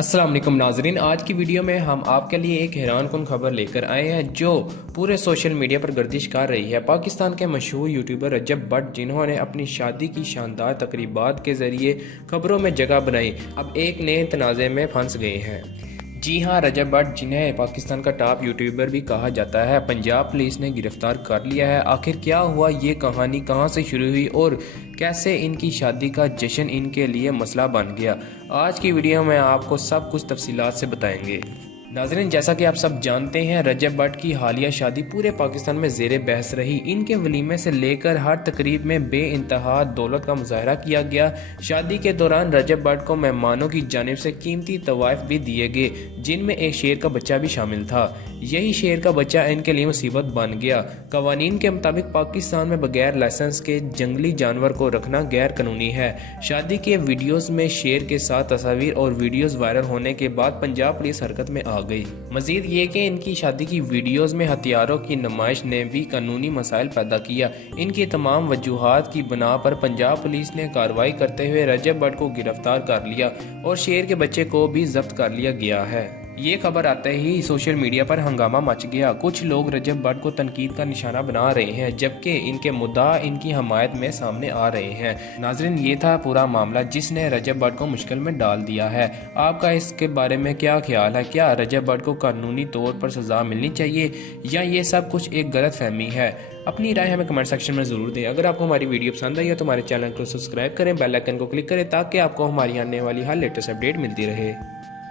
अस्सलाम वालेकुम नाजरीन, आज की वीडियो में हम आपके लिए एक हैरान कुन खबर लेकर आए हैं जो पूरे सोशल मीडिया पर गर्दिश कर रही है। पाकिस्तान के मशहूर यूट्यूबर रजब भट्ट, जिन्होंने अपनी शादी की शानदार तकरीबात के जरिए खबरों में जगह बनाई, अब एक नए तनाज़े में फंस गए हैं। जी हाँ, रजब भट्ट, जिन्हें पाकिस्तान का टॉप यूट्यूबर भी कहा जाता है, पंजाब पुलिस ने गिरफ्तार कर लिया है। आखिर क्या हुआ, ये कहानी कहाँ से शुरू हुई और कैसे इनकी शादी का जश्न इनके लिए मसला बन गया, आज की वीडियो में आपको सब कुछ तफसीलात से बताएंगे। नाज़रीन, जैसा कि आप सब जानते हैं, रजब भट्ट की हालिया शादी पूरे पाकिस्तान में ज़ेरे बहस रही। इनके वलीमे से लेकर हर तकरीब में बेइंतहा दौलत का मुजाहरा किया गया। शादी के दौरान रजब भट्ट को मेहमानों की जानिब से कीमती तवाइफ भी दिए गए, जिनमें एक शेर का बच्चा भी शामिल था। यही शेर का बच्चा इनके लिए मुसीबत बन गया। कवानीन के मुताबिक पाकिस्तान में बगैर लाइसेंस के जंगली जानवर को रखना गैर कानूनी है। शादी के वीडियोस में शेर के साथ तस्वीर और वीडियोस वायरल होने के बाद पंजाब पुलिस हरकत में आ गई। मजीद ये कि इनकी शादी की वीडियोस में हथियारों की नुमाइश ने भी कानूनी मसाइल पैदा किया। इनकी तमाम वजूहात की बिना पर पंजाब पुलिस ने कार्रवाई करते हुए रजब भट्ट को गिरफ्तार कर लिया और शेर के बच्चे को भी जब्त कर लिया गया है। ये खबर आते ही सोशल मीडिया पर हंगामा मच गया। कुछ लोग रजब भट्ट को तनकीद का निशाना बना रहे हैं, जबकि इनके मुद्दा इनकी हमायत में सामने आ रहे हैं। नाजरीन, ये था पूरा मामला जिसने रजब भट्ट को मुश्किल में डाल दिया है। आपका इसके बारे में क्या ख्याल है? क्या रजब भट्ट को कानूनी तौर पर सजा मिलनी चाहिए या ये सब कुछ एक गलत फहमी है? अपनी राय हमें कमेंट सेक्शन में ज़रूर दें। अगर आपको हमारी वीडियो पसंद आई है तो हमारे चैनल को सब्सक्राइब करें, बेल आइकन को क्लिक करें ताकि आपको हमारी आने वाली हर लेटेस्ट अपडेट मिलती रहे।